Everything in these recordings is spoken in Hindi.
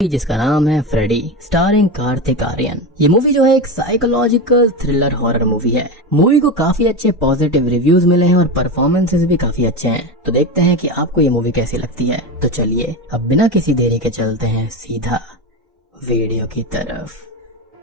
जिसका नाम है फ्रेडी, स्टारिंग कार्तिक आर्यन। ये मूवी जो है एक साइकोलॉजिकल थ्रिलर हॉरर मूवी है। मूवी को काफी अच्छे पॉजिटिव रिव्यूज मिले हैं और परफॉर्मेंसेस भी काफी अच्छे हैं। तो देखते हैं कि आपको ये मूवी कैसी लगती है। तो चलिए अब बिना किसी देरी के चलते हैं सीधा वीडियो की तरफ।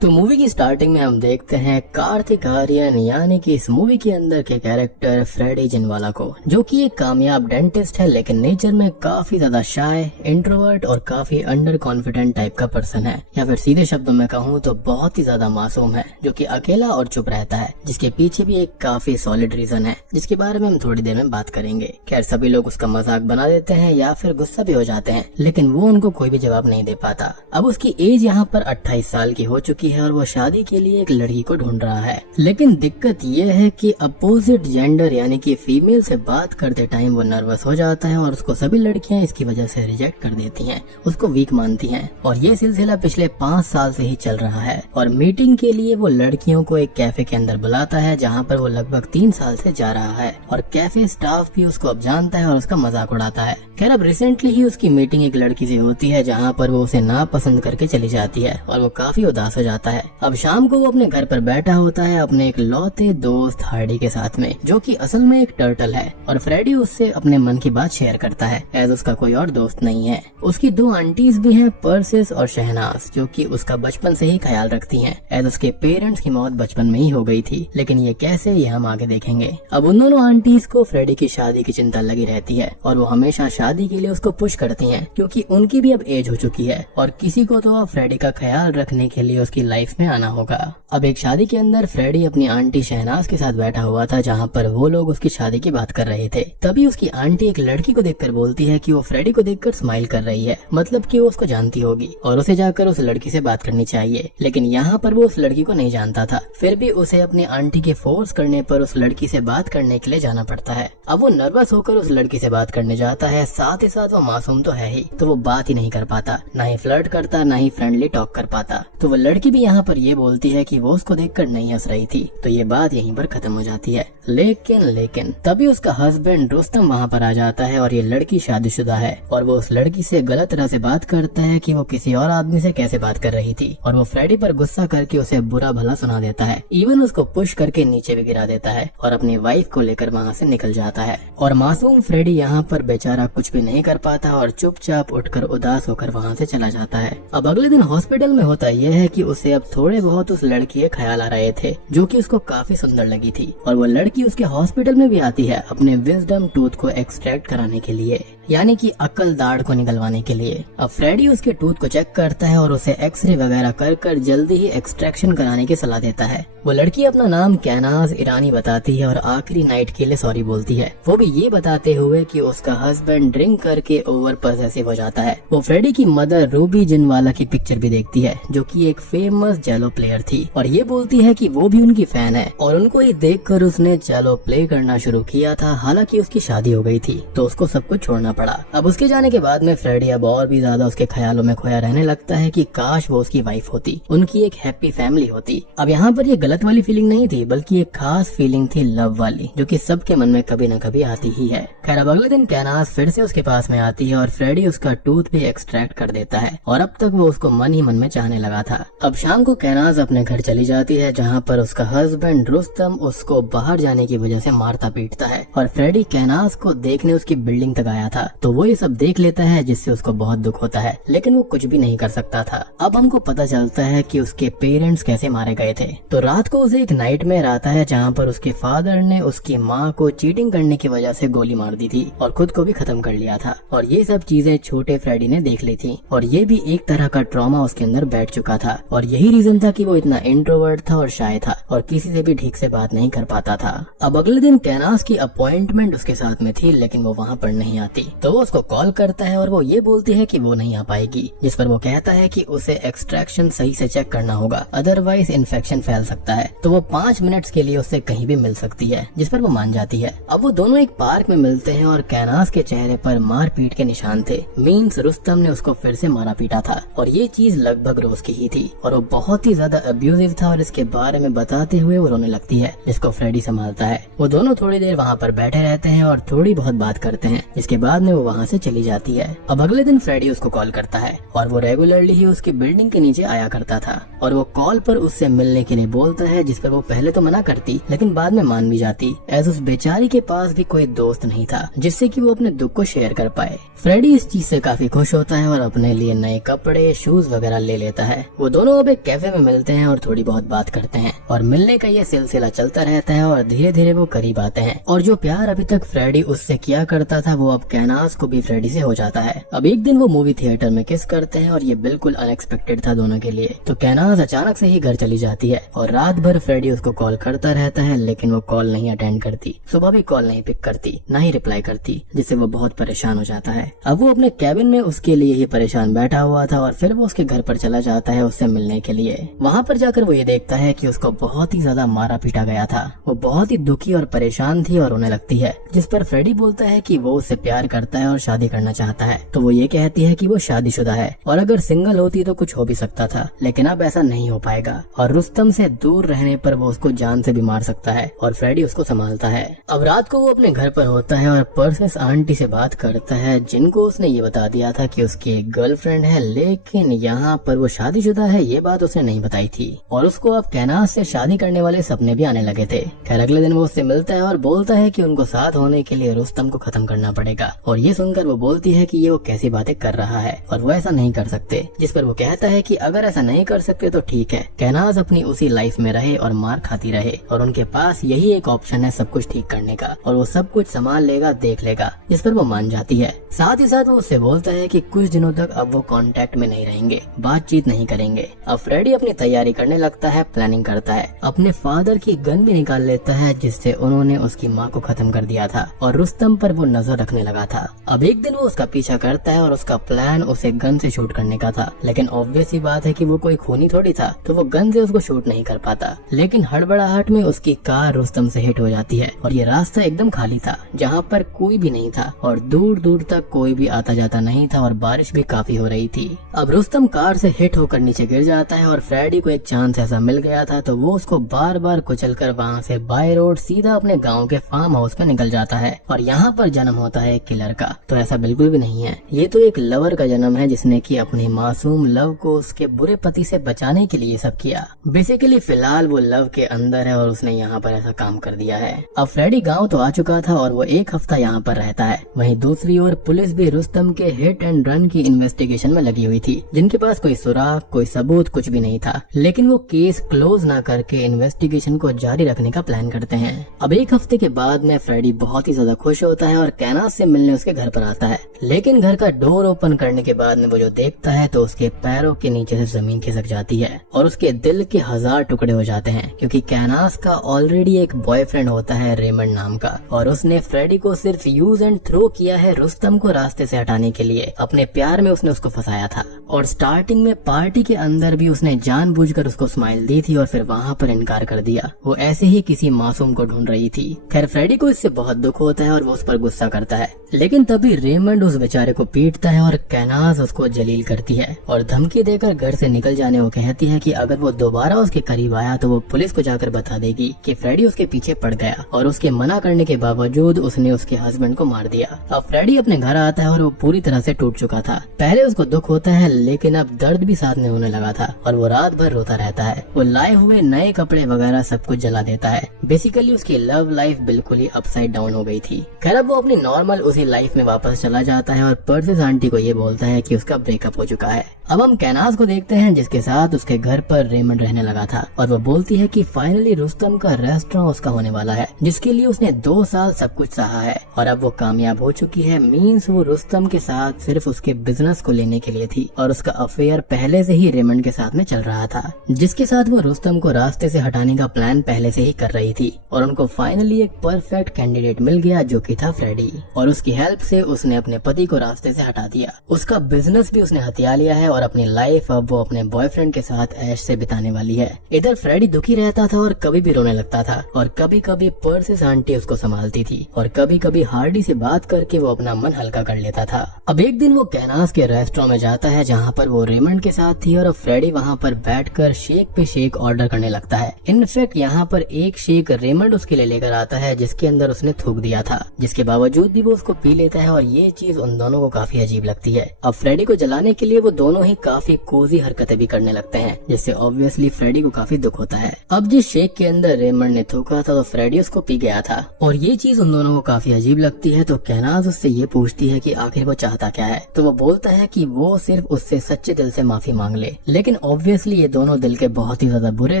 तो मूवी की स्टार्टिंग में हम देखते हैं कार्तिक आर्यन यानी कि इस मूवी के अंदर के कैरेक्टर फ्रेडी जिनवाला को, जो कि एक कामयाब डेंटिस्ट है लेकिन नेचर में काफी ज्यादा शाय, इंट्रोवर्ट और काफी अंडर कॉन्फिडेंट टाइप का पर्सन है, या फिर सीधे शब्दों में कहूँ तो बहुत ही ज्यादा मासूम है, जो कि अकेला और चुप रहता है, जिसके पीछे भी एक काफी सॉलिड रीजन है जिसके बारे में हम थोड़ी देर में बात करेंगे। खैर सभी लोग उसका मजाक बना देते हैं या फिर गुस्सा भी हो जाते हैं, लेकिन वो उनको कोई भी जवाब नहीं दे पाता। अब उसकी एज यहाँ पर 28 साल की हो चुकी है और वो शादी के लिए एक लड़की को ढूंढ रहा है, लेकिन दिक्कत ये है कि अपोजिट जेंडर यानी कि फीमेल से बात करते टाइम वो नर्वस हो जाता है और उसको सभी लड़कियां इसकी वजह से रिजेक्ट कर देती हैं, उसको वीक मानती हैं। और ये सिलसिला पिछले 5 साल से ही चल रहा है। और मीटिंग के लिए वो लड़कियों को एक कैफे के अंदर बुलाता है जहाँ पर वो लगभग 3 साल से जा रहा है, और कैफे स्टाफ भी उसको अब जानता है और उसका मजाक उड़ाता है। खैर अब रिसेंटली ही उसकी मीटिंग एक लड़की से होती है जहाँ पर वो उसे नापसंद करके चली जाती है और वो काफी उदास हो जाता है। अब शाम को वो अपने घर पर बैठा होता है अपने एक लौते दोस्त हार्डी के साथ में, जो कि असल में एक टर्टल है, और फ्रेडी उससे अपने मन की बात शेयर करता है एज उसका कोई और दोस्त नहीं है। उसकी 2 आंटीज भी हैं, पर्सिस और शहनाज, जो कि उसका बचपन से ही ख्याल रखती हैं एज उसके पेरेंट्स की मौत बचपन में ही हो गई थी, लेकिन ये कैसे ये हम आगे देखेंगे। अब उन दोनों आंटीज को फ्रेडी की शादी की चिंता लगी रहती है और वो हमेशा शादी के लिए उसको पुश करती हैं, क्योंकि उनकी भी अब एज हो चुकी है और किसी को तो अब फ्रेडी का ख्याल रखने के लिए उसकी लाइफ में आना होगा। अब एक शादी के अंदर फ्रेडी अपनी आंटी शहनाज के साथ बैठा हुआ था जहाँ पर वो लोग उसकी शादी की बात कर रहे थे। तभी उसकी आंटी एक लड़की को देखकर बोलती है कि वो फ्रेडी को देखकर स्माइल कर रही है, मतलब कि वो उसको जानती होगी और उसे जाकर उस लड़की से बात करनी चाहिए। लेकिन यहाँ पर वो उस लड़की को नहीं जानता था, फिर भी उसे अपनी आंटी के फोर्स करने पर उस लड़की से बात करने के लिए जाना पड़ता है। अब वो नर्वस होकर उस लड़की से बात करने जाता है, साथ ही साथ वो मासूम तो है ही, तो वो बात ही नहीं कर पाता, ना ही फ्लर्ट करता, ना ही फ्रेंडली टॉक कर पाता। तो वो लड़की भी यहाँ पर ये बोलती है कि वो उसको देखकर नहीं हंस रही थी, तो ये बात यहीं पर खत्म हो जाती है। लेकिन तभी उसका हस्बैंड रुस्तम वहाँ पर आ जाता है और ये लड़की शादीशुदा है और वो उस लड़की से गलत तरह से बात करता है कि वो किसी और आदमी से कैसे बात कर रही थी, और वो फ्रेडी पर गुस्सा करके उसे बुरा भला सुना देता है, इवन उसको पुश करके नीचे भी गिरा देता है और अपनी वाइफ को लेकर वहाँ से निकल जाता है। और मासूम फ्रेडी यहाँ पर बेचारा कुछ भी नहीं कर पाता और चुपचाप उठकर उदास होकर वहाँ से चला जाता है। अब अगले दिन हॉस्पिटल में होता यह है कि उसे अब थोड़े बहुत उस लड़की के ख्याल आ रहे थे, जो कि उसको काफी सुंदर लगी थी, और वो लड़की उसके हॉस्पिटल में भी आती है अपने विजडम टूथ को एक्सट्रैक्ट कराने के लिए, यानी कि अक्ल दाढ़ को निकलवाने के लिए। अब फ्रेडी उसके टूथ को चेक करता है और उसे एक्सरे वगैरह कर जल्दी ही एक्सट्रैक्शन कराने की सलाह देता है। वो लड़की अपना नाम कैनाज ईरानी बताती है और आखिरी नाइट के लिए सॉरी बोलती है, वो भी ये बताते हुए कि उसका हस्बैंड ड्रिंक करके ओवर पॉसेसिव हो जाता है। वो फ्रेडी की मदर रूबी जिनवाला की पिक्चर भी देखती है, जो कि एक फेमस जेलो प्लेयर थी, और ये बोलती है कि वो भी उनकी फैन है और उनको ये देखकर उसने जेलो प्ले करना शुरू किया था। हालांकि उसकी शादी हो गई थी तो उसको सब कुछ छोड़ना पड़ा। अब उसके जाने के बाद में फ्रेडी अब और भी ज्यादा उसके ख्यालों में खोया रहने लगता है कि काश वो उसकी वाइफ होती, उनकी एक हैप्पी फैमिली होती। अब यहाँ पर ये गलत वाली फीलिंग नहीं थी, बल्कि एक खास फीलिंग थी लव वाली, जो कि सबके मन में कभी न कभी आती ही है। खैर अब अगले दिन कैनाज फिर से उसके पास में आती है और फ्रेडी उसका टूथ भी एक्सट्रैक्ट कर देता है, और अब तक वो उसको मन ही मन में चाहने लगा था। अब शाम को कैनाज अपने घर चली जाती है जहाँ पर उसका हस्बैंड रुस्तम उसको बाहर जाने की वजह से मारता पीटता है, और फ्रेडी कैनाज को देखने उसकी बिल्डिंग तक आया था, तो वो ये सब देख लेता है जिससे उसको बहुत दुख होता है, लेकिन वो कुछ भी नहीं कर सकता था। अब हमको पता चलता है कि उसके पेरेंट्स कैसे मारे गए थे। तो रात को उसे एक नाइटमेयर आता है जहाँ पर उसके फादर ने उसकी माँ को चीटिंग करने की वजह से गोली मार दी थी और खुद को भी खत्म कर लिया था, और ये सब चीजें छोटे फ्रेडी ने देख ली थी, और ये भी एक तरह का ट्रॉमा उसके अंदर बैठ चुका था, और यही रीजन था कि वो इतना इंट्रोवर्ट था और शाय था और किसी से भी ठीक से बात नहीं कर पाता था। अब अगले दिन कैनास की अपॉइंटमेंट उसके साथ में थी, लेकिन वो वहाँ पर नहीं आती, तो वो उसको कॉल करता है और वो ये बोलती है कि वो नहीं आ पाएगी, जिस पर वो कहता है कि उसे एक्सट्रैक्शन सही से चेक करना होगा, अदरवाइज इन्फेक्शन फैल सकता है, तो वो 5 मिनट्स के लिए उससे कहीं भी मिल सकती है, जिस पर वो मान जाती है। अब वो दोनों एक पार्क में मिलते हैं और कैनास के चेहरे पर मार पीट के निशान थे, मीन्स रुस्तम ने उसको फिर से मारा पीटा था, और ये चीज लगभग रोज की ही थी, और वो बहुत ही ज्यादा अब्यूजिव था, और इसके बारे में बताते हुए वो रोने लगती है, जिसको फ्रेडी संभालता है। वो दोनों थोड़ी देर वहाँ पर बैठे रहते हैं और थोड़ी बहुत बात करते हैं, जिसके बाद में वो वहाँ से चली जाती है। अब अगले दिन फ्रेडी उसको कॉल करता है और वो रेगुलरली ही उसकी बिल्डिंग के नीचे आया करता था और वो कॉल पर उससे मिलने के लिए बोलता है, जिस पर वो पहले तो मना करती लेकिन बाद में मान भी जाती, एज उस बेचारी के पास भी कोई दोस्त नहीं था जिससे कि वो अपने दुख को शेयर कर पाए। फ्रेडी इस चीज से काफी खुश होता है और अपने लिए नए कपड़े, शूज वगैरह ले लेता है। वो दोनों अब एक कैफे में मिलते हैं और थोड़ी बहुत बात करते हैं और मिलने का ये सिलसिला चलता रहता है और धीरे धीरे वो करीब आते हैं और जो प्यार अभी तक फ्रेडी उससे किया करता था वो अब कैनास को भी फ्रेडी से हो जाता है। अब एक दिन वो मूवी थिएटर में किस करते हैं और ये बिल्कुल अनएक्सपेक्टेड था दोनों के लिए। तो कैनास अचानक से ही घर चली जाती है और रात भर फ्रेडी उसको कॉल करता रहता है लेकिन वो कॉल नहीं अटेंड करती। सुबह भी कॉल नहीं पिक करती, ना ही रिप्लाई करती, जिससे वो बहुत परेशान हो जाता है। अब वो अपने कैबिन में उसके लिए ही परेशान बैठा हुआ था और फिर वो उसके घर पर चला जाता है उससे मिलने के लिए। वहाँ पर जाकर वो ये देखता है कि उसको बहुत ही ज्यादा मारा पीटा गया था। वो बहुत ही दुखी और परेशान थी और रोने लगती है, जिस पर फ्रेडी बोलता है कि वो उससे प्यार करता है और शादी करना चाहता है। तो वो ये कहती है कि वो शादीशुदा है और अगर सिंगल होती तो कुछ हो भी सकता था, लेकिन अब ऐसा नहीं हो पाएगा और रुस्तम से दूर रहने पर वो उसको जान से भी मार सकता है और फ्रेडी उसको संभालता है। अब रात को वो अपने घर पर होता है और पर्सेस आंटी से बात करता है, जिनको उसने ये बता दिया था कि उसकी एक गर्लफ्रेंड है, लेकिन यहाँ पर वो शादीशुदा है ये बात उसने नहीं बताई थी और उसको अब कैनास से शादी करने वाले सपने भी आने लगे थे। खैर अगले दिन वो उससे मिलता है और बोलता है कि उनको साथ होने के लिए रुस्तम को खत्म करना पड़ेगा और ये सुनकर वो बोलती है कि ये वो कैसी बातें कर रहा है और वो ऐसा नहीं कर सकते, जिस पर वो कहता है कि अगर ऐसा नहीं कर सकते तो ठीक है, कैनास अपनी उसी लाइफ में रहे और मार खाती रहे और उनके पास यही एक ऑप्शन है सब कुछ ठीक करने का और वो सब कुछ संभाल लेगा, देख लेगा, जिस पर वो मान जाती है। साथ ही साथ वो उससे बोलता है कि कुछ दिनों तक अब वो कांटेक्ट में नहीं रहेंगे, बातचीत नहीं करेंगे। अब फ्रेडी अपनी तैयारी करने लगता है, प्लानिंग करता है, अपने फादर की गन भी निकाल लेता है जिससे उन्होंने उसकी माँ को खत्म कर दिया था और रुस्तम पर वो नजर रखने लगा था। अब एक दिन वो उसका पीछा करता है और उसका प्लान उसे गन से शूट करने का था, लेकिन ऑब्वियस ही बात है कि वो कोई खूनी थोड़ी था, तो वो गन से उसको शूट नहीं कर पाता। लेकिन हड़बड़ाहट में उसकी कार रुस्तम से हिट हो जाती है और ये रास्ता एकदम खाली था जहाँ पर कोई भी नहीं था और दूर दूर तक कोई भी आता जाता नहीं था और बारिश भी काफी हो रही थी। अब रुस्तम कार से हिट होकर नीचे गिर जाता है और फ्रेडी को एक चांस ऐसा मिल गया था तो वो उसको बार बार कुचलकर वहाँ से बाय रोड सीधा अपने गांव के फार्म हाउस में निकल जाता है और यहाँ पर जन्म होता है एक किलर का। तो ऐसा बिल्कुल भी नहीं है, ये तो एक लवर का जन्म है जिसने की अपनी मासूम लव को उसके बुरे पति से बचाने के लिए सब किया। बेसिकली फिलहाल वो लव के अंदर है और उसने यहाँ पर ऐसा काम कर दिया है। अब फ्रेडी गाँव तो आ चुका था और वो एक हफ्ता यहाँ पर रहता है। वहीं दूसरी ओर पुलिस भी रुस्तम के हिट एंड रन की इन्वेस्टिगेशन में लगी हुई थी, जिनके पास कोई सुराग, कोई सबूत कुछ भी नहीं था, लेकिन वो केस क्लोज ना करके इन्वेस्टिगेशन को जारी रखने का प्लान करते हैं। अब एक हफ्ते के बाद में फ्रेडी बहुत ही ज्यादा खुश होता है और कैनास से मिलने उसके घर पर आता है, लेकिन घर का डोर ओपन करने के बाद में वो जो देखता है तो उसके पैरों के नीचे से जमीन खिसक जाती है और उसके दिल के 1000 टुकड़े हो जाते हैं, क्योंकि कैनास का ऑलरेडी एक बॉयफ्रेंड होता है रेमंड नाम का और उसने फ्रेडी को सिर्फ यूज एंड थ्रो किया है रुस्तम को रास्ते से हटाने के लिए। अपने प्यार में उसने उसको फंसाया था और स्टार्टिंग में पार्टी के अंदर भी उसने जानबूझकर उसको स्माइल दी थी और फिर वहाँ पर इनकार कर दिया। वो ऐसे ही किसी मासूम को ढूंढ रही थी। खैर फ्रेडी को इससे बहुत दुख होता है और वो उस पर गुस्सा करता है, लेकिन तभी रेमंड उस बेचारे को पीटता है और कैनास उसको जलील करती है और धमकी देकर घर से निकल जाने को कहती है कि अगर वो दोबारा उसके करीब आया तो वो पुलिस को जाकर बता देगी कि फ्रेडी उसके पीछे पड़ गया और उसके मना करने के बावजूद उसने उसके हस्बैंड को मार दिया। अब फ्रेडी अपने घर आता है और वो पूरी तरह से टूट चुका था। पहले उसको दुख होता है लेकिन अब दर्द भी साथ में होने लगा था और वो रात भर रोता रहता है। वो लाए हुए नए कपड़े वगैरह सब कुछ जला देता है। बेसिकली उसकी लव लाइफ बिल्कुल ही अपसाइड डाउन हो गई थी। खैर अब वो अपनी नॉर्मल उसी लाइफ में वापस चला जाता है और पर्सेस आंटी को ये बोलता है कि उसका ब्रेकअप हो चुका है। अब हम कैनास को देखते हैं जिसके साथ उसके घर पर रेमंड रहने लगा था और वो बोलती है कि फाइनली रुस्तम का रेस्टोरेंट उसका होने वाला है, जिसके लिए उसने 2 साल सब कुछ सहा है और अब वो कामयाब हो चुकी है। मीन्स वो रुस्तम के साथ सिर्फ उसके बिजनेस को लेने के लिए थी और उसका अफेयर पहले से ही रेमंड के साथ में चल रहा था, जिसके साथ वो रुस्तम को रास्ते से हटाने का प्लान पहले से ही कर रही थी और उनको फाइनली एक परफेक्ट कैंडिडेट मिल गया जो कि था फ्रेडी और उसकी हेल्प से उसने अपने पति को रास्ते से हटा दिया। उसका बिजनेस भी उसने हथिया लिया है और अपनी लाइफ अब वो अपने बॉयफ्रेंड के साथ ऐश से बिताने वाली है। इधर फ्रेडी दुखी रहता था और कभी भी रोने लगता था और कभी कभी पर्सिस आंटी उसको संभालती थी और कभी कभी हार्डी से बात करके वो अपना मन हल्का कर लेता था। अब एक दिन वो कैनास के रेस्टोरेंट में जाता है जहाँ पर वो रेमंड के साथ थी और फ्रेडी वहाँ पर बैठकर शेक पे शेक ऑर्डर करने लगता है। इनफैक्ट यहाँ पर एक शेक रेमंड उसके लिए लेकर आता है जिसके अंदर उसने थूक दिया था, जिसके बावजूद भी वो उसको पी लेता है और ये चीज उन दोनों को काफी अजीब लगती है। अब फ्रेडी को जलाने के लिए वो दोनों ही काफी कोजी हरकतें भी करने लगते हैं जिससे ऑब्वियसली फ्रेडी को काफी दुख होता है। अब जिस शेक के अंदर रेमंड ने थूका था तो फ्रेडी उसको पी गया था और ये चीज उन दोनों को काफी अजीब लगती है। तो कैनास उससे ये पूछती है कि आखिर वो चाहता क्या है, तो वो बोलता है कि वो सिर्फ उससे सच्चे दिल से माफी मांग ले। लेकिन ऑब्वियसली ये दोनों दिल के बहुत ही ज्यादा बुरे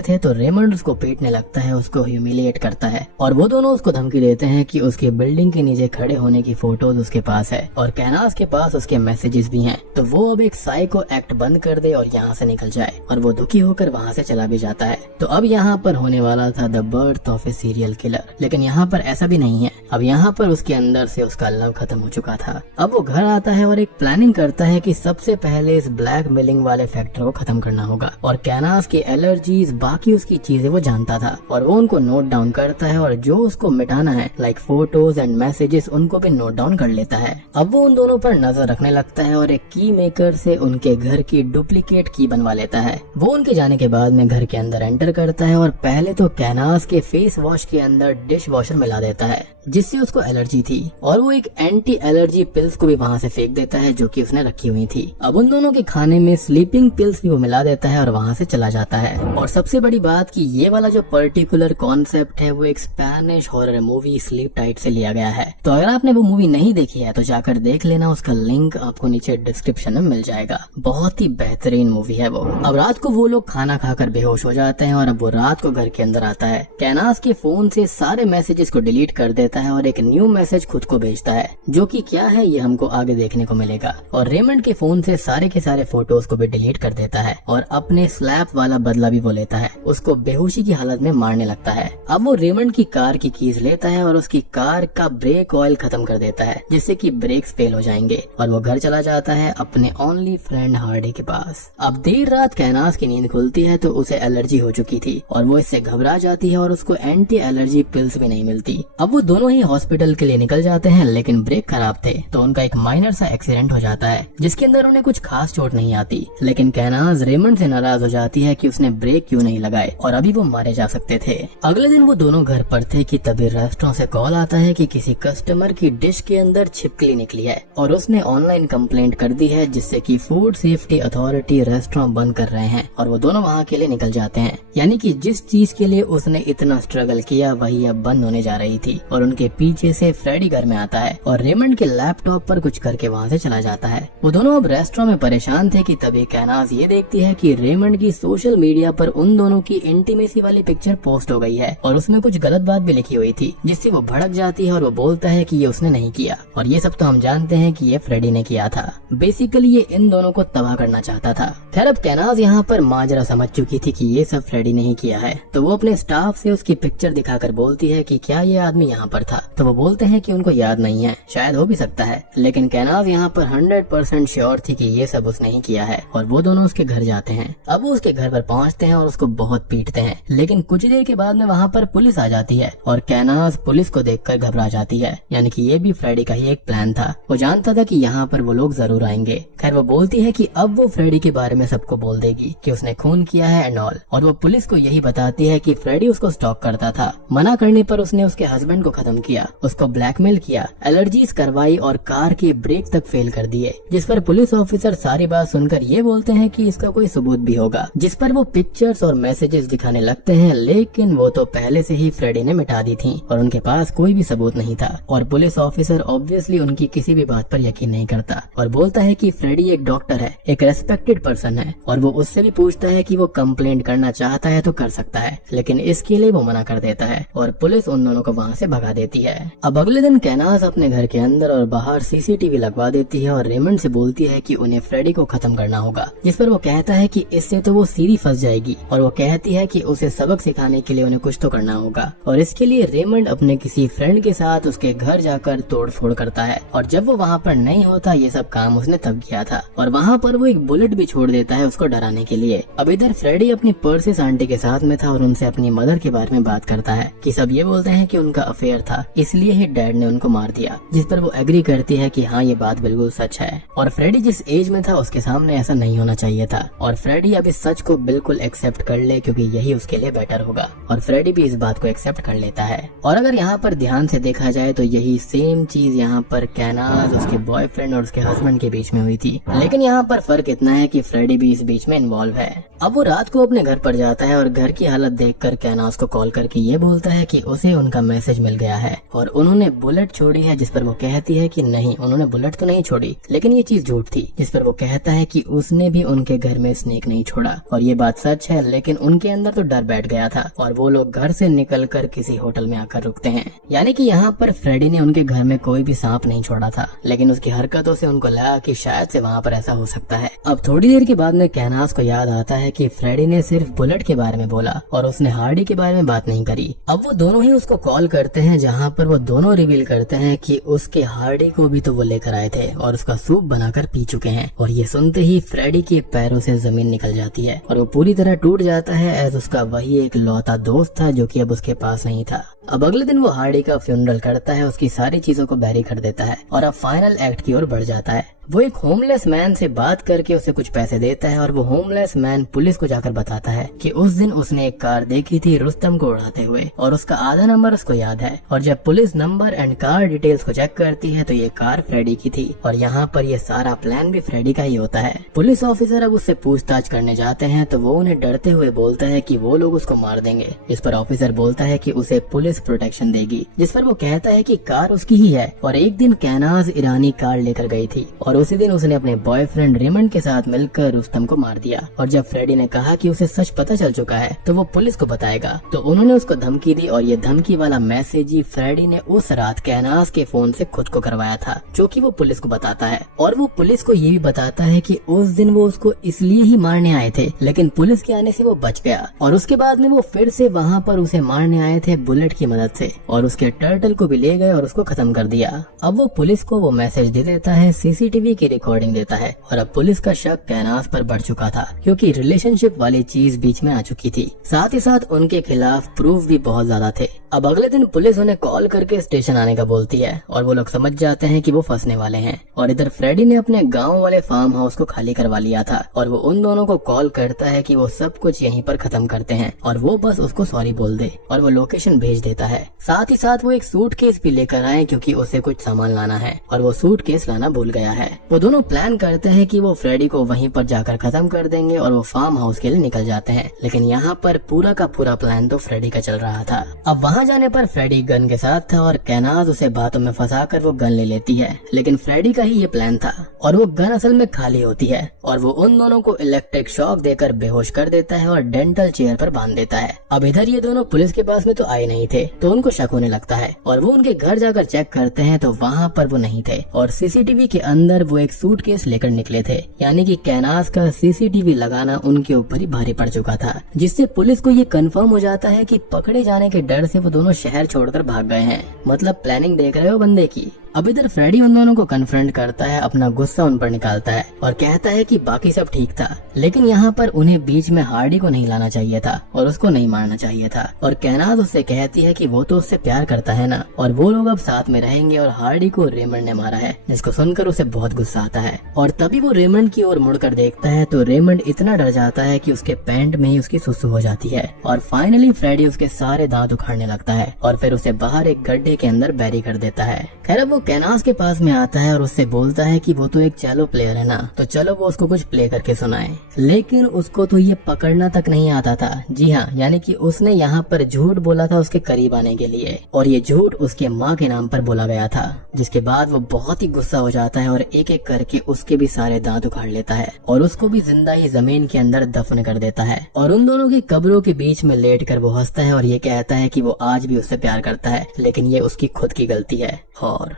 थे तो रेमंड उसको पीटने लगता है, उसको ह्यूमिलिएट करता है और वो दोनों उसको धमकी देते हैं कि उसके बिल्डिंग के नीचे खड़े होने की फोटोज उसके पास है और कैनास के पास उसके मैसेजेस भी हैं, तो वो अब एक साइको एक्ट बंद कर दे और यहाँ से निकल जाए। और वो दुखी होकर वहाँ से चला भी जाता है। तो अब यहाँ पर होने वाला था the birth of A serial killer, लेकिन यहाँ पर ऐसा भी नहीं है। अब यहाँ पर उसके अंदर से उसका लव खत्म हो चुका था। अब वो घर आता है और एक प्लानिंग करता है कि सबसे पहले इस ब्लैकमेलिंग वाले फैक्टर को खत्म करना होगा और कैनास की एलर्जीज बाकी उसकी चीजें वो जानता था और वो उनको नोट डाउन करता है और जो उसको मिटाना है लाइक फोटोज एंड मैसेजेस उनको भी नोट डाउन कर लेता है। अब वो उन दोनों पर नजर रखने लगता है और एक की मेकर से उनके घर की डुप्लीकेट की बनवा लेता है। वो उनके जाने के बाद में घर के अंदर एंटर करता है और पहले तो कैनास के फेस वॉश के अंदर डिश वॉशर मिला देता है जिससे उसको एलर्जी थी और वो एक एंटी एलर्जी पिल्स को भी वहाँ से फेंक देता है जो कि उसने रखी हुई थी। अब उन दोनों के खाने में स्लीपिंग पिल्स भी वो मिला देता है और वहाँ से चला जाता है। और सबसे बड़ी बात कि ये वाला जो पर्टिकुलर कॉन्सेप्ट है वो एक Spanish horror movie sleep tight से लिया गया है। तो अगर आपने वो मूवी नहीं देखी है तो जाकर देख लेना, उसका लिंक आपको नीचे डिस्क्रिप्शन में मिल जाएगा। बहुत ही बेहतरीन मूवी है वो। अब रात को वो लोग खाना खाकर बेहोश हो जाते हैं और अब वो रात को घर के अंदर आता है। कैनास के फोन से सारे मैसेजेस को डिलीट कर देता है और एक न्यू मैसेज खुद को भेजता है जो कि क्या है ये हमको आगे देखने को मिलेगा। और रेमंड के फोन से सारे के सारे फोटोज को भी डिलीट कर देता है और अपने स्लैप वाला बदला भी वो लेता है, उसको बेहोशी की हालत में मारने लगता है। अब वो रेमंड की कार की कीज लेता है और उसकी कार का ब्रेक ऑयल खत्म कर देता है जिससे कि ब्रेक्स फेल हो जाएंगे और वो घर चला जाता है अपने ओनली फ्रेंड हार्डी के पास। अब देर रात कैनास की नींद खुलती है तो उसे एलर्जी हो चुकी थी और वो इससे घबरा जाती है और उसको एंटी एलर्जी पिल्स भी नहीं मिलती। अब वो दोनों ही हॉस्पिटल के लिए निकल जाते हैं लेकिन ब्रेक खराब थे तो उनका एक माइनर सा एक्सीडेंट हो जाता है जिसके अंदर उन्हें कुछ खास चोट नहीं आती। लेकिन कैनास रेमंड से नाराज हो जाती है कि उसने ब्रेक क्यों नहीं लगाए और अभी वो मारे जा सकते थे। अगले दिन वो दोनों घर पर थे कि तभी रेस्टोरेंट से कॉल आता है कि किसी कस्टमर की डिश के अंदर छिपकली निकली है और उसने ऑनलाइन कंप्लेंट कर दी है जिससे कि फूड सेफ्टी अथॉरिटी रेस्टोरेंट बंद कर रहे हैं और वो दोनों वहाँ के लिए निकल जाते हैं। यानी कि जिस चीज के लिए उसने इतना स्ट्रगल किया वही अब बंद होने जा रही थी। और उनके पीछे से फ्रेडी घर में आता है और रेमंड के लैपटॉप पर कुछ करके वहाँ से चला जाता है। वो दोनों अब रेस्टोरेंट में परेशान थे कि तभी कैनास ये देखती है कि रेमंड की सोशल मीडिया पर उन दोनों की इंटीमेसी वाली पिक्चर पोस्ट हो गई है और उसमें कुछ गलत बात भी लिखी हुई थी जिससे वो भड़क जाती है और वो बोलता है कि ये उसने नहीं किया और ये सब तो हम जानते हैं कि ये फ्रेडी ने किया था। बेसिकली ये इन दोनों को तबाह करना चाहता था। खैर अब कैनास यहाँ पर माजरा समझ चुकी थी कि ये सब फ्रेडी ने ही किया है तो वो अपने स्टाफ से उसकी पिक्चर दिखाकर बोलती है कि क्या ये आदमी यहाँ पर था, तो वो बोलते हैं कि उनको याद नहीं है, शायद हो भी सकता है। लेकिन कैनास यहाँ पर 100% श्योर थी कि ये सब उसने ही किया है और वो दोनों उसके घर जाते हैं। अब वो उसके घर पर पहुँचते हैं और उसको बहुत पीटते हैं लेकिन कुछ देर के बाद में वहाँ पर पुलिस आ जाती है और कैनास पुलिस को देखकर घबरा जाती है। यानी कि ये भी फ्रेडी का ही एक प्लान था, वो जानता था कि यहाँ पर वो लोग जरूर आएंगे। खैर वो बोलती है कि अब वो फ्रेडी के बारे में सबको बोल देगी कि उसने खून किया है एंड ऑल। और वो पुलिस को यही बताती है कि फ्रेडी उसको स्टॉक करता था, मना करने पर उसने उसके हस्बैंड को खत्म किया, उसको ब्लैकमेल किया, एलर्जीज करवाई और कार के ब्रेक तक फेल कर दिए। जिस पर पुलिस ऑफिसर सारी बात सुनकर ये बोलते हैं कि इसका कोई सबूत भी होगा, जिस पर वो पिक्चर्स और मैसेजेस दिखाने लगते हैं लेकिन वो तो पहले से ही फ्रेडी ने मिटा दी थी और उनके पास कोई भी सबूत नहीं था। और पुलिस ऑफिसर ऑब्वियसली उनकी किसी भी बात पर यकीन नहीं करता और बोलता है कि फ्रेडी एक डॉक्टर है, एक रेस्पेक्टेड पर्सन है और वो उससे भी पूछता है कि वो कंप्लेंट करना चाहता है तो कर सकता है, लेकिन इसके लिए वो मना कर देता है और पुलिस उन दोनों को वहाँ से भगा देती है। अब अगले दिन कैनास अपने घर के अंदर और बाहर सीसीटीवी लगवा देती है और रेमंड से बोलती है कि उन्हें फ्रेडी को खत्म करना होगा, जिस पर वो कहता है कि इससे तो वो सीधी फंस जाएगी और वो कहती है कि उसे सबक सिखाने के लिए उन्हें कुछ तो करना होगा। और इसके लिए रेमंड अपने किसी फ्रेंड के साथ उसके घर जाकर तोड़ फोड़ करता है और जब वो वहाँ पर नहीं होता ये सब काम उसने तब किया था और वहाँ पर वो एक बुलेट भी छोड़ देता है उसको डराने के लिए। अब इधर फ्रेडी अपनी पर्सिस आंटी के साथ में था और उनसे अपनी मदर के बारे में बात करता है कि सब ये बोलते हैं कि उनका अफेयर था, इसलिए ही डैड ने उनको मार दिया, जिस पर वो एग्री करती है कि हाँ ये बात बिल्कुल सच है और फ्रेडी जिस एज में था उसके सामने ऐसा नहीं होना चाहिए था और फ्रेडी अब इस सच को बिल्कुल एक्सेप्ट कर ले क्योंकि यही उसके लिए बेटर होगा और फ्रेडी भी इस बात को एक्सेप्ट कर लेता है। और अगर यहाँ पर ध्यान से देखा जाए तो यही सेम चीज यहाँ पर कैनाज उसके बॉयफ्रेंड और उसके हस्बैंड के बीच में हुई थी, लेकिन यहाँ पर फर्क इतना है कि फ्रेडी भी इस बीच में इन्वॉल्व है। अब वो रात को अपने घर पर जाता है और घर की हालत देखकर कैनाज को कॉल करके ये बोलता है कि उसे उनका मैसेज मिल गया है और उन्होंने बुलेट छोड़ी है, जिस पर वो कहती है कि नहीं उन्होंने बुलेट तो नहीं छोड़ी, लेकिन ये चीज झूठ थी, जिस पर वो कहता है कि उसने भी उनके घर में स्नेक नहीं छोड़ा और ये बात सच है, लेकिन उनके अंदर तो डर बैठ गया था और वो लोग घर से निकलकर किसी होटल में आकर रुकते हैं। यानी कि यहाँ पर फ्रेडी ने उनके घर में कोई भी सांप नहीं छोड़ा था, लेकिन उसकी हरकतों से उनको लगा कि शायद से वहाँ पर ऐसा हो सकता है। अब थोड़ी देर के बाद में कैनास को याद आता है कि फ्रेडी ने सिर्फ बुलेट के बारे में बोला और उसने हार्डी के बारे में बात नहीं करी। अब वो दोनों ही उसको कॉल करते हैं जहाँ पर वो दोनों रिवील करते हैं कि उसके हार्डी को भी तो वो लेकर आए थे और उसका सूप बनाकर पी चुके हैं और ये सुनते ही फ्रेडी के पैरों से जमीन निकल जाती है और वो पूरी तरह टूट जाता है एज उसका वही एक लौता दोस्त था जो कि अब उसके पास नहीं था। अब अगले दिन वो हार्डी का फ्यूनरल करता है, उसकी सारी चीजों को बैरी कर देता है और अब फाइनल एक्ट की ओर बढ़ जाता है। वो एक होमलेस मैन से बात करके उसे कुछ पैसे देता है और वो होमलेस मैन पुलिस को जाकर बताता है कि उस दिन उसने एक कार देखी थी रुस्तम को उड़ाते हुए और उसका आधा नंबर उसको याद है और जब police number and car details को चेक करती है तो ये कार फ्रेडी की थी और यहाँ पर ये सारा प्लान भी फ्रेडी का ही होता है। पुलिस ऑफिसर अब उससे पूछताछ करने जाते हैं तो वो उन्हें डरते हुए बोलता है कि वो लोग उसको मार देंगे, जिस पर ऑफिसर बोलता है कि उसे पुलिस प्रोटेक्शन देगी, जिस पर वो कहता है कि कार उसकी ही है और एक दिन कैनाज ईरानी कार लेकर गई थी और उसी दिन उसने अपने बॉयफ्रेंड रेमंड के साथ मिलकर रुस्तम को मार दिया और जब फ्रेडी ने कहा कि उसे सच पता चल चुका है तो वो पुलिस को बताएगा, तो उन्होंने उसको धमकी दी और ये धमकी वाला मैसेज ही फ्रेडी ने उस रात कैनाज के फोन से खुद को करवाया था, जो कि वो पुलिस को बताता है और वो पुलिस को ये भी बताता है कि उस दिन वो उसको इसलिए ही मारने आए थे, लेकिन पुलिस के आने से वो बच गया और उसके बाद में वो फिर से वहाँ पर उसे मारने आए थे बुलेट की मदद से और उसके टर्टल को भी ले गए और उसको खत्म कर दिया। अब वो पुलिस को वो मैसेज दे देता है, सीसीटीवी की रिकॉर्डिंग देता है और अब पुलिस का शक कैनाज पर बढ़ चुका था क्योंकि रिलेशनशिप वाली चीज बीच में आ चुकी थी, साथ ही साथ उनके खिलाफ प्रूफ भी बहुत ज्यादा थे। अब अगले दिन पुलिस उन्हें कॉल करके स्टेशन आने का बोलती है और वो लोग समझ जाते हैं कि वो फंसने वाले हैं और इधर फ्रेडी ने अपने गांव वाले फार्म हाउस को खाली करवा लिया था और वो उन दोनों को कॉल करता है कि वो सब कुछ यहीं पर खत्म करते हैं और वो बस उसको सॉरी बोल दे और वो लोकेशन भेज देता है। साथ ही साथ वो एक सूटकेस भी लेकर आए क्योंकि उसे कुछ सामान लाना है और वो सूटकेस लाना भूल गया है। वो दोनों प्लान करते हैं कि वो फ्रेडी को वहीं पर जाकर खत्म कर देंगे और वो फार्म हाउस के लिए निकल जाते हैं, लेकिन यहाँ पर पूरा का पूरा प्लान तो फ्रेडी का चल रहा था। अब वहाँ जाने पर फ्रेडी गन के साथ था और कैनाज उसे बातों में फंसाकर वो गन ले लेती है, लेकिन फ्रेडी का ही ये प्लान था और वो गन असल में खाली होती है और वो उन दोनों को इलेक्ट्रिक शॉक देकर बेहोश कर देता है और डेंटल चेयर पर बांध देता है। अब इधर ये दोनों पुलिस के पास में तो आए नहीं थे तो उनको शक होने लगता है और वो उनके घर जाकर चेक करते हैं तो वहाँ पर वो नहीं थे और सीसीटीवी के अंदर वो एक सूटकेस लेकर निकले थे, यानी कि कैनाज का सीसीटीवी लगाना उनके ऊपर ही भारी पड़ चुका था, जिससे पुलिस को ये कंफर्म हो जाता है कि पकड़े जाने के डर से वो दोनों शहर छोड़कर भाग गए हैं। मतलब प्लानिंग देख रहे हो बंदे की। अब इधर फ्रेडी उन दोनों को कन्फ्रंट करता है, अपना गुस्सा उन पर निकालता है और कहता है कि बाकी सब ठीक था, लेकिन यहाँ पर उन्हें बीच में हार्डी को नहीं लाना चाहिए था और उसको नहीं मारना चाहिए था। और कैनाज उससे कहती है कि वो तो उससे प्यार करता है ना और वो लोग अब साथ में रहेंगे और हार्डी को रेमंड ने मारा है, जिसको सुनकर उसे बहुत गुस्सा आता है। और तभी वो रेमंड की ओर मुड़कर देखता है तो रेमंड इतना डर जाता है कि उसके पैंट में ही उसकी सुसु हो जाती है और फाइनली फ्रेडी उसके सारे दांत उखाड़ने लगता है और फिर उसे बाहर एक गड्ढे के अंदर बैरी कर देता है। खैर वो कैनाज के पास में आता है और उससे बोलता है कि वो तो एक चैलो प्लेयर है ना, तो चलो वो उसको कुछ प्ले करके सुनाए, लेकिन उसको तो ये पकड़ना तक नहीं आता था। जी हाँ, यानी कि उसने यहाँ पर झूठ बोला था उसके करीब आने के लिए और ये झूठ उसके माँ के नाम पर बोला गया था, जिसके बाद वो बहुत ही गुस्सा हो जाता है और एक एक करके उसके भी सारे दांत उखाड़ लेता है और उसको भी जिंदा ही जमीन के अंदर दफन कर देता है और उन दोनों की कब्रों के बीच में लेट कर वो हंसता है और ये कहता है कि वो आज भी उससे प्यार करता है, लेकिन ये उसकी खुद की गलती है। और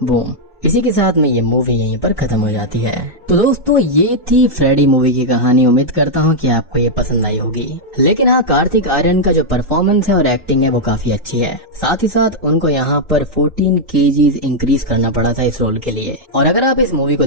बूम, इसी के साथ में ये मूवी यहीं पर खत्म हो जाती है। तो दोस्तों ये थी फ्रेडी मूवी की कहानी। उम्मीद करता हूँ कि आपको ये पसंद आई होगी। लेकिन हाँ, कार्तिक आर्यन का जो परफॉर्मेंस है और एक्टिंग है वो काफी अच्छी है। साथ ही साथ उनको यहाँ पर 14 kgs इंक्रीज करना पड़ा था इस रोल के लिए। और अगर आप इस मूवी को